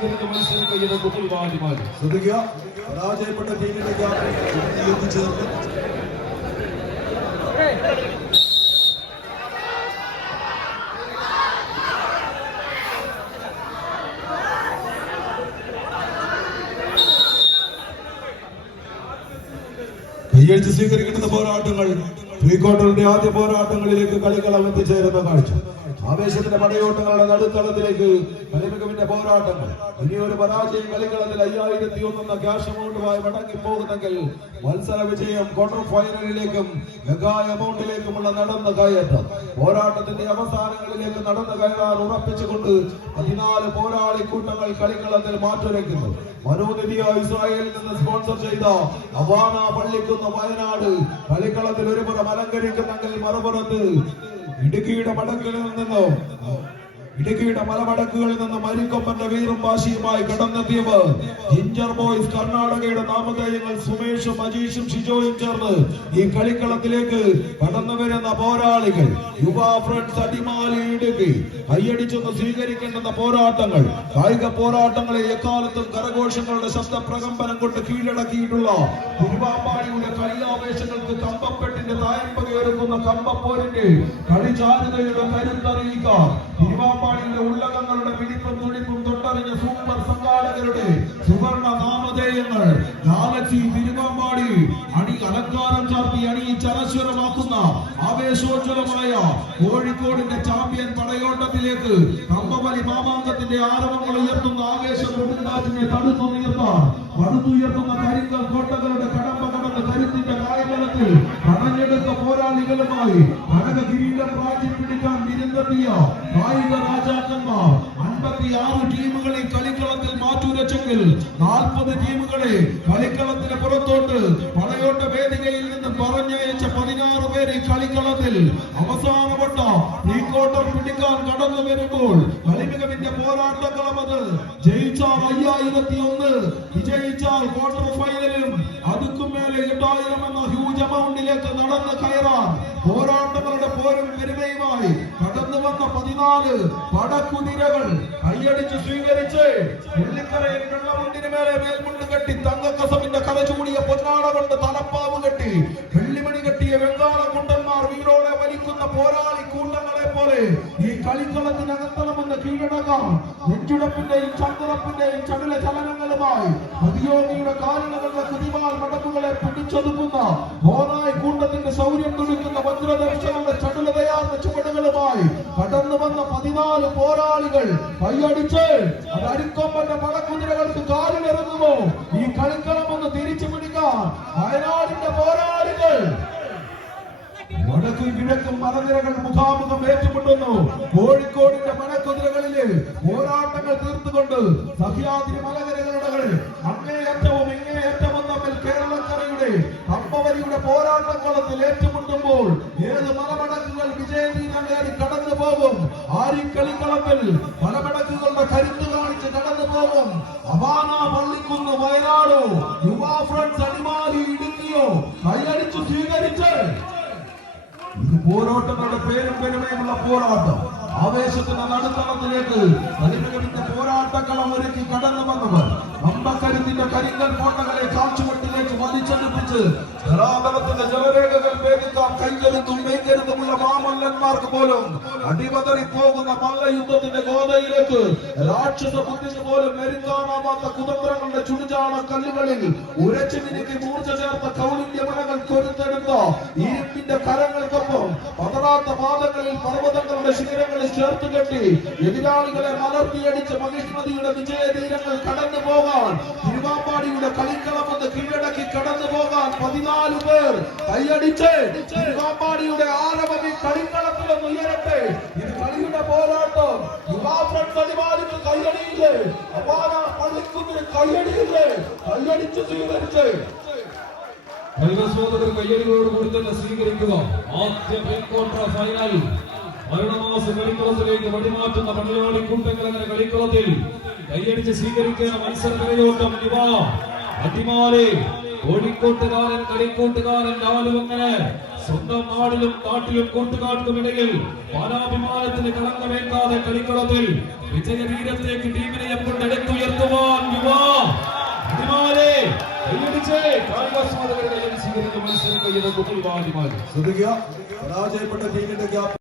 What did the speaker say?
സ്വീകരിച്ച മത്സരം കഴിയുന്ന കുട്ടിവാദിമാർ ശ്രദ്ധിക്കുക. പരാജയപ്പെട്ട ടീമിലേക്ക് എത്തിച്ചേർന്ന് കൈയടിച്ച് സ്വീകരിക്കുന്ന പോരാട്ടങ്ങൾ പ്രീ ക്വാർട്ടറിന്റെ ആദ്യ പോരാട്ടങ്ങളിലേക്ക് കളിക്കളം എത്തിച്ചേരുന്ന കാഴ്ച. ആവേശത്തിന്റെ പടയോട്ടങ്ങളുടെ നടുത്തളത്തിലേക്ക് കളിമികവിന്റെ പോരാട്ടങ്ങൾ. ഇനിയൊരു പരാജയം കളിക്കളത്തിൽ 5001 ക്യാഷ് എമൗണ്ടുമായി മടങ്ങിപ്പോകുന്നെങ്കിൽ മത്സര വിജയം ക്വാർട്ടർ ഫൈനലിലേക്കും മെഗാ എമൗണ്ടിലേക്കുമുള്ള നടന്ന കയറ്റം. പോരാട്ടത്തിന്റെ അവസാനങ്ങളിലേക്ക് നടന്നു കയറാൻ ഉറപ്പിച്ചുകൊണ്ട് 14 പോരാളി കൂട്ടങ്ങൾ കളിക്കളത്തിൽ മാറ്റുരയ്ക്കുന്നു. മനോനിധിയ ഇസ്രായേലിൽ നിന്ന് സ്പോൺസർ ചെയ്ത അവാന പള്ളിക്കുന്ന വയനാട് കളിക്കളത്തിൽ ഒരു പുറം അലങ്കരിക്കുന്നെങ്കിൽ മറുപുറത്ത് ഇടുക്കിയുടെ മലമടക്കുകളിൽ നിന്ന് മരിക്കൊമ്പന്റെ വീറും വാശിയുമായി കടന്നെത്തിയവർ ജിഞ്ചർ ബോയ്സ് കർണാടകയുടെ നാമധേയങ്ങൾ സുമേഷും അജീഷും ഷിജോയും ചേർന്ന് ഈ കളിക്കളത്തിലേക്ക് കടന്നു വരുന്ന പോരാളികൾ. യുവ ഫ്രണ്ട്സ് അടിമാലി ഇടുക്കി കൈയടിച്ചൊന്ന് സ്വീകരിക്കേണ്ടുന്ന പോരാട്ടങ്ങൾ. കായിക പോരാട്ടങ്ങളെ എക്കാലത്തും കരഘോഷങ്ങളുടെ ശബ്ദ പ്രകമ്പനം കൊണ്ട് കീഴടക്കിയിട്ടുള്ള തിരുവാമ്പാടിയുടെ കളിയാവേശങ്ങൾക്ക് കമ്പപ്പെട്ടിന്റെ തായമ്പകയൊരുക്കുന്ന കമ്പപ്പോരിന്റെ കളിചാരുതയുടെ കരുത്തറിയിക്കാൻ തിരുവാമ്പാടിയുടെ ഉള്ളകങ്ങളുടെ പിടിപ്പും തുടിപ്പും തൊട്ടറിഞ്ഞ സൂപ്പർ സംഘാടകരുടെ സുവർണ നാമധേയങ്ങൾ ഗാലക്സി തിരുവാമ്പാടി അലങ്കാരം ചാർത്തി അണിയിച്ചനശ്വരമാക്കുന്ന ആവേശോജ്വലമായ കോഴിക്കോടിന്റെ ചാമ്പ്യൻ പടയോട്ടത്തിലേക്ക് കമ്പവലി മാമാങ്കത്തിന്റെ ആരവങ്ങൾ ഉയർത്തുന്ന ആവേശം കൊടുങ്കാറ്റിനെ പടുത്തുയർത്തുന്ന കരിങ്കൽ കോട്ടകളുടെ കടമ്പ കടന്ന് കരുത്തിന്റെ കായബലത്തിൽ കടഞ്ഞെടുത്ത പോരാളികളുമായി കനക കിരീടം പ്രാചി പിടിക്കാൻ വിരുന്നെത്തിയ കായിക രാജാക്കന്മാർ 56 ടീമുകളെ കളിക്കളത്തിൽ മാറ്റുരച്ചെങ്കിൽ 40 ടീമുകളെ കളിക്കളത്തിന് പുറത്തോട്ട് പടയോട്ട വേദികയിൽ നിന്ന് പറഞ്ഞയച്ച 16 പേരെ കളിക്കളത്തിൽ അവസാനവട്ട പ്രീ ക്വാർട്ടർ പിടിക്കാൻ കടന്നു വരുമ്പോൾ കളിമികവിന്റെ പോരാട്ടക്കളം അത് ജയിച്ചാൽ 5001, വിജയിച്ചാൽ ക്വാർട്ടർ ഫൈനലും അതുക്കും മേലെ 8000 എന്ന ഹ്യൂജ് എമൗണ്ടിലേക്ക് നടന്ന് കയറാൻ പോരാട്ടങ്ങളുടെ പോരും പെരുമയുമായി കടന്നു വന്ന 14 പടക്കുതിരകൾ കൈയടിച്ച് സ്വീകരിച്ച് വെള്ളിക്കരയിൽ വെള്ളമുണ്ടിന് മേലെ മേൽമുണ്ട് കെട്ടി തങ്കക്കസവിന്റെ കര ചൂടിയ പൊന്നാട കൊണ്ട് തലപ്പാവ് കെട്ടി വെള്ളിമണി കെട്ടിയ വെങ്കാള കുണ്ടന്മാർ വീരോടെ വലിക്കുന്ന പോരാളി കൂട്ടങ്ങളെ പോലെ ഈ കളിക്കളത്തിനകത്തണമെന്ന് കീഴടക്കാം നെഞ്ചുടപ്പിന്റെയും ചന്ദ്രപ്പിന്റെയും ചടുല ചലനങ്ങളുമായി പ്രതിയോഗിയുടെ കാരണങ്ങളുടെ കുതിമാൽ മടക്കുകളെ പിടിച്ചൊതുക്കുന്ന ഹോനായി കൂട്ടത്തിന്റെ ശൗര്യം തുടിക്കുന്ന വജ്രദർശനങ്ങളുടെ ചടുലതയാർന്ന ചുവടുകളുമായി കടന്നു വന്ന 14 പോരാളികൾ കൈയടിച്ച് അത് അരിക്കൊമ്പന്റെ പടക്കുതിരകൾക്ക് കാലിലിറങ്ങുമോ? ഈ കളിക്കളം ഒന്ന് തിരിച്ചു പിടിക്കാൻ വയനാടിന്റെ പോരാളികൾ വടക്കും കിഴക്കും മലനിരകൾ മുഖാമുഖം ഏറ്റുമുട്ടുന്നു. കോഴിക്കോടിന്റെ മലക്കുതിരകളില് പോരാട്ടങ്ങൾ തീർത്തുകൊണ്ട് സഹ്യാദ്രി മലനിരകളുടെ അങ്ങേയറ്റവും ഇങ്ങേയറ്റവും തമ്മിൽ കേരളക്കരയുടെ കമ്പവലിയുടെ പോരാട്ടങ്ങളത്തിൽ ഏറ്റുമുട്ടുമ്പോൾ ഏത് മലമടക്കുകൾ വിജയതീരം കയറി കടന്നു പോകും? ആരി കളിക്കളത്തിൽ മലമടക്കുകളുടെ കരുത്ത് കാണിച്ച് കടന്നു പോകും. അവാന പള്ളിക്കുന്ന് വയനാടോ യുവ ഫ്രണ്ട്സ് അടിമാലി ഇടുക്കിയോ കൈയടിച്ചു സ്വീകരിച്ച് ഇത് പോരാട്ടങ്ങളുടെ പേരും പെരുമയുമുള്ള പോരാട്ടം. ആവേശത്തിന്റെ നടുത്തളത്തിലേക്ക് കളിമികവിന്റെ പോരാട്ടക്കളം ഒരുക്കി കടന്നു വന്നവർ അമ്പക്കരുത്തിന്റെ കരിങ്കൽ കോട്ടകളെ കാഴ്ചവെട്ടിലേക്ക് വലിച്ചെടുപ്പിച്ച് ധരാതലത്തിന്റെ ജലരേഖകൾ വേദിക്കാൻ കൈകരുത്തും മേക്കരുത്തുമുള്ള മാമല്ലന്മാർക്ക് പോലും അടിപതറി പോകുന്ന മല്ലയുദ്ധത്തിന്റെ ഗോതയിലേക്ക് രാക്ഷസ ബുദ്ധിക്ക് പോലും മെരുങ്ങാനാവാത്ത കുതന്ത്രങ്ങളുടെ ചുടുചാണ കല്ലുകളിൽ ഉരച്ചുമിനുക്കി മൂർച്ച ചേർത്ത കൗളിന്റെ മലകൾ കൊരുത്തെടുത്ത ഇരുമ്പിന്റെ കരങ്ങൾക്കൊപ്പം പതറാത്ത പാദങ്ങളിൽ പർവ്വതങ്ങളുടെ ശിഖരങ്ങളിൽ ചേർത്ത് കെട്ടി എതിരാളികളെ മലർത്തിയടിച്ച് മഹിഷ്മതിയുടെ വിജയതീരങ്ങൾ കടന്നു പോകാൻ തിരുവാമ്പാടിയുടെ കളിക്കളമെന്ന് കീഴടക്കി കടന്നു പോകാൻ 14 പേർ കൈയടിച്ച് തിരുവാമ്പാടിയുടെ ആരവം ഈ കളിക്കളത്തിലൊന്ന് ഉയരട്ടെ. ഇത് കളിയുടെ പോരാട്ടം. യുവാക്കൾ കൈയടിയില്ലേ, അവാന പള്ളിക്കുന്നിന് കൈയടിയില്ലേ, കൈയടിച്ച് സ്വീകരിച്ച് കയ്യടികളോട് കൂടി തന്നെ സ്വീകരിക്കുക. ആദ്യ പ്രീ ക്വാർട്ടർ ഫൈനൽ മരണമാസ കളിക്കളത്തിലേക്ക് വഴിമാറ്റുന്ന മലയാളി കൂട്ടങ്ങൾ അങ്ങനെ കളിക്കളത്തിൽ കൈയടിച്ച് സ്വീകരിക്കുന്ന മത്സര കരയോട്ടം യുവ അടിമാലി കോഴിക്കോട്ടുകാരൻ കളിക്കൂട്ടുകാരൻ രാവിലും അങ്ങനെ സ്വന്തം നാടിലും നാട്ടിലും കൂട്ടുകാർക്കുമിടയിൽ മാനാഭിമാനത്തിന് കളങ്കമേക്കാതെ കളിക്കളത്തിൽ വിജയവീരത്തേക്ക് ടീമിനെ കൊണ്ട് എടുത്തുയർത്തി കായികാസ്വാദകരെ കയ്യിൽ സ്വീകരിക്കുന്ന മത്സരം കഴിയുന്ന കുട്ടിവാദിമാർ ശ്രദ്ധിക്കുക, പരാജയപ്പെട്ട ടീമിന്റെ